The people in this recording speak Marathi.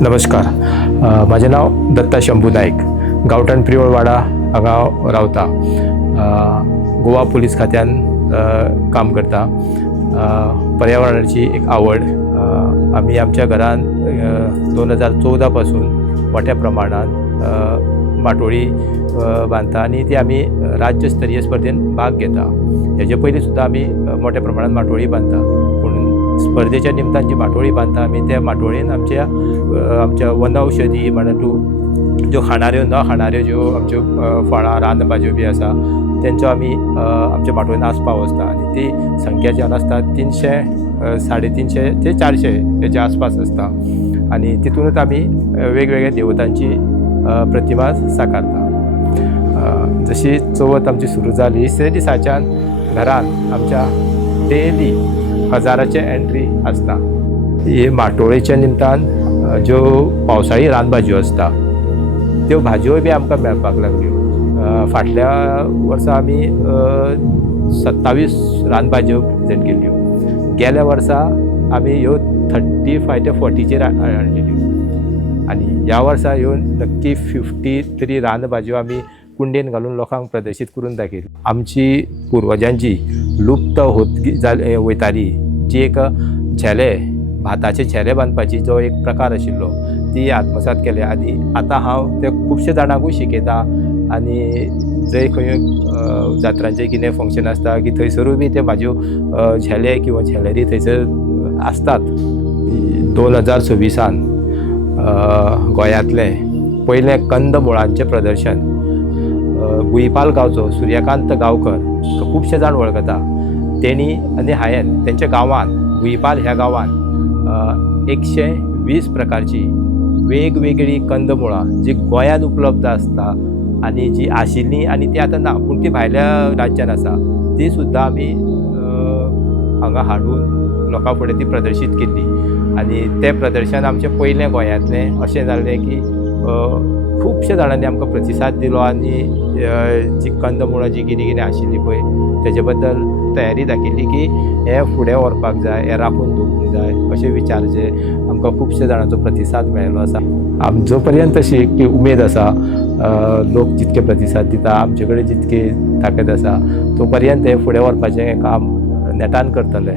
नमस्कार. माझे नाव दत्ता शंभू नाईक. गावठाण प्रिवळवाडा हांगा रावता. गोवा पुलीस खात्यान काम करता. पर्यावरणाची एक आवड. आम्ही आमच्या घरान 2014 पासून मोठ्या प्रमाणात माटोळी बांधता आणि ती आम्ही राज्यस्तरीय स्पर्धेन भाग घेता. हेजे पयलीं सुद्दां आमी मोठ्या प्रमाणात माटोळी बांधता. पूण स्पर्धेच्या निमतान जी माटोळी बांधता आमी त्या माटोळीन आमच्या वनौषधी म्हणा तूं ज्यो खाणाऱ्यो न खाणाऱ्यो ज्यो आमच्यो फळां रानभाज्यो बी आसा तेंचो आमी आमच्या माटोळीन आस्पाव आसता आणि ती संख्या जी आसता 300 350 ते 400 हेच्या आसपास आसता. आणि तितूनच आमी वेगवेगळ्या देवतांची प्रतिमा साकारता. जशी चवथ आमची सुरू जाली ते दिसाच्यान घरान आमच्या डेली हजाराचे एंट्री आसता. हे माटोळेच्या निमतान ज्यो पावसाळी रानभाज्यो आसता त्यो भाज्यो बी आमकां मेळपाक लागल्यो. फाटल्या वर्सा आमी 27 रानभाज्यो प्रेजेंट केल्ल्यो. गेल्या वर्सा आमी ह्यो 35 ते 40चेर हाडलेल्यो आणि ह्या वर्सा ह्यो नक्की 50 तरी रानभाज्यो आमी कुंडेन घालून लोकांक प्रदर्शीत करून दाखयली. आमची पुर्वजांची लुप्त वयताली जी एक झेले भाताचे झेले बांदपाची जो एक प्रकार आशिल्लो ती आत्मसात केले. आनी आतां हांव ते खुबशे जाणांकूय शिकयता आणि जंय खंय जात्रांचें कितें फंक्शन आसता की थंयसरूय बी ते म्हाज्यो झेले किंवा झेलेरी थंयसर आसतात. 2026 गोंयांतलें पयलें कंदमुळांचें प्रदर्शन गुयपाल गांवचो सूर्यकांत गांवकर खुबशे जाण वळखता. तेणी आनी हांवें तेंच्या गांवांत गुयपाल ह्या गांवांत 120 प्रकारची वेगवेगळी कंदमुळां जी गोंयांत उपलब्ध आसता आणि जी आशिल्लीं आनी ती आतां ना पूण ती भायल्या राज्यान आसा ती सुद्दां आमी हांगा हाडून लोकां फुडें ती प्रदर्शीत केल्ली. आनी तें प्रदर्शन आमचें पयलें गोंयांतलें अशें जाल्लें की खुबशे जाणांनी आमकां प्रतिसाद दिलो आनी जी कंदमुळां जी कितें आशिल्लीं पळय तेजे बद्दल तयारी दाखयली की हे फुडें व्हरपाक जाय, हे राखून दवरूंक जाय अशे विचारचे आमकां खुबशे जाणांचो प्रतिसाद मेळिल्लो आसा. जो पर्यंत अशी एक उमेद आसा लोक जितके प्रतिसाद दिता आमचे कडेन जितकी ताकद आसा तो पर्यंत हे फुडें व्हरपाचें काम नेटान करतले.